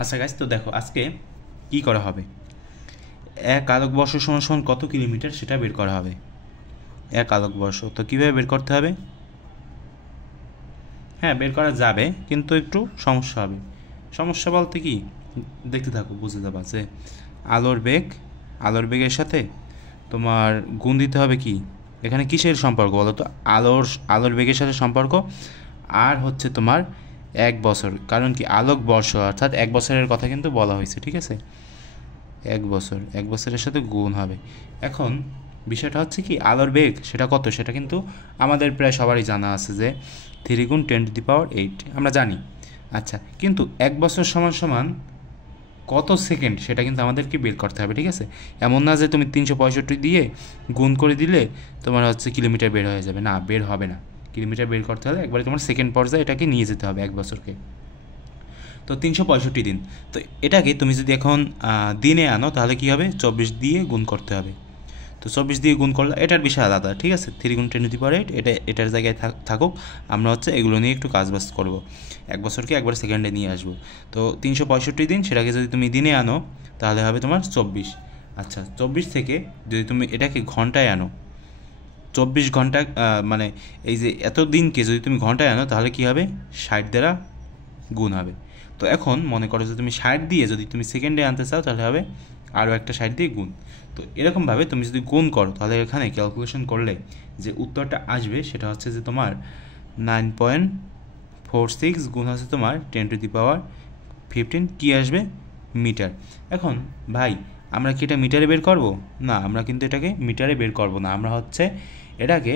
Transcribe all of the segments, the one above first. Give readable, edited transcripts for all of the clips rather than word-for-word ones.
আচ্ছা গাইস, তো দেখো আজকে কি করা হবে। এক আলোকবর্ষ সমান সমান কত কিলোমিটার সেটা বের করা হবে। এক আলোকবর্ষ তো কীভাবে বের করতে হবে? হ্যাঁ, বের করা যাবে, কিন্তু একটু সমস্যা হবে। সমস্যা বলতে কি, দেখতে থাকো বুঝতে যাবা যে আলোর বেগের সাথে তোমার গুণ দিতে হবে। কি এখানে কিসের সম্পর্ক বলো তো? আলোর বেগের সাথে সম্পর্ক, আর হচ্ছে তোমার 1 বছর। কারণ কি, আলোক বর্ষ অর্থাৎ 1 বছরের কথা কিন্তু বলা হয়েছে, ঠিক আছে? 1 বছরের সাথে গুণ হবে। এখন বিষয়টা হচ্ছে কি, আলোর বেগ সেটা কত, সেটা কিন্তু আমাদের প্রায় সবারই জানা আছে যে 3 × 10⁸ আমরা জানি। আচ্ছা, কিন্তু 1 বছর সমান সমান কত সেকেন্ড সেটা কিন্তু আমাদেরকে বের করতে হবে, ঠিক আছে? এমন না যে তুমি 365 দিয়ে গুণ করে দিলে তোমার হচ্ছে কিলোমিটার বের হয়ে যাবে, না, বের হবে না। কিলোমিটার বের করতে হলে একবারে তোমার সেকেন্ড পর্যায়ে এটাকে নিয়ে যেতে হবে 1 বছরকে। তো 365 দিন, তো এটাকে তুমি যদি এখন দিনে আনো তাহলে কী হবে, 24 দিয়ে গুণ করতে হবে। তো 24 দিয়ে গুণ করলে এটার বিষয় আলাদা, ঠিক আছে? 3 × 10⁸ এটার জায়গায় থাকুক। আমরা হচ্ছে এগুলো নিয়ে একটু কাজবাজ করবো, 1 বছরকে একবার সেকেন্ডে নিয়ে আসবো। তো 365 দিন, সেটাকে যদি তুমি দিনে আনো তাহলে হবে তোমার 24। আচ্ছা, 24 থেকে যদি তুমি এটাকে ঘন্টায় আনো, 24 ঘন্টা মানে এই যে এত দিনকে যদি তুমি ঘন্টায় আনো তাহলে কী হবে, 60 দ্বারা গুণ হবে। তো এখন মনে করো যে তুমি 60 দিয়ে যদি তুমি সেকেন্ডে আনতে চাও তাহলে হবে আরও একটা 60 দিয়ে গুণ। তো এরকমভাবে তুমি যদি গুণ করো তাহলে এখানে ক্যালকুলেশন করলে যে উত্তরটা আসবে সেটা হচ্ছে যে তোমার 9.46 গুণ হচ্ছে তোমার 10⁻15 কী আসবে, মিটার। এখন ভাই, আমরা কি এটা মিটারে বের করব? না, আমরা কিন্তু এটাকে মিটারে বের করব না। আমরা হচ্ছে এটাকে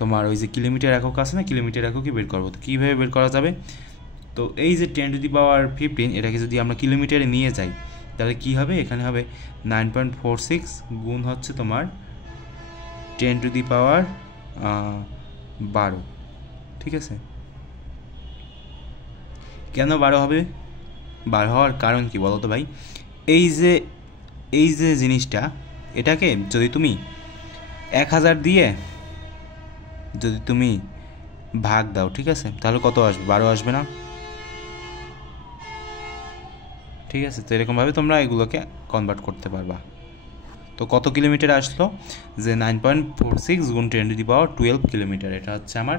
তোমার ওই যে কিলোমিটার একক আছে না, কিলোমিটার এককই বের করবো। তো কীভাবে বের করা যাবে? তো এই যে 10⁻15 এটাকে যদি আমরা কিলোমিটারে নিয়ে যাই তাহলে কি হবে, এখানে হবে 9.46 গুণ হচ্ছে তোমার 10⁻12। ঠিক আছে? কেন 12 হবে? 12 হওয়ার কারণ কি বলো তো ভাই? এই যে জিনিসটা, এটাকে যদি তুমি 1000 দিয়ে যদি তুমি ভাগ দাও, ঠিক আছে, তাহলে কত আসবে? 12 আসবে না? ঠিক আছে, তো এরকমভাবে তোমরা এগুলোকে কনভার্ট করতে পারবা। তো কত কিলোমিটার আসলো, যে 9.46 গুণ 10⁻12 কিলোমিটার। এটা হচ্ছে আমার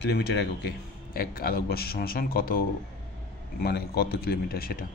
কিলোমিটার এককে। এক আলোকবর্ষ সমান কত, মানে কত কিলোমিটার সেটা।